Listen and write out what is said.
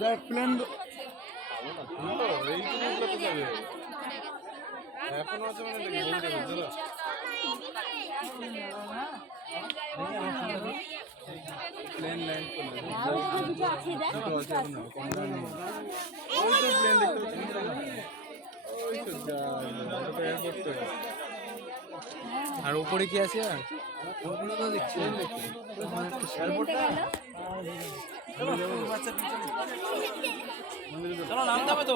দেখ প্লেন এখন আছে মানে প্লেন ল্যান্ড আর উপরে কি আছে? উপরে তো দেখছি চলো নামতে হবে তো।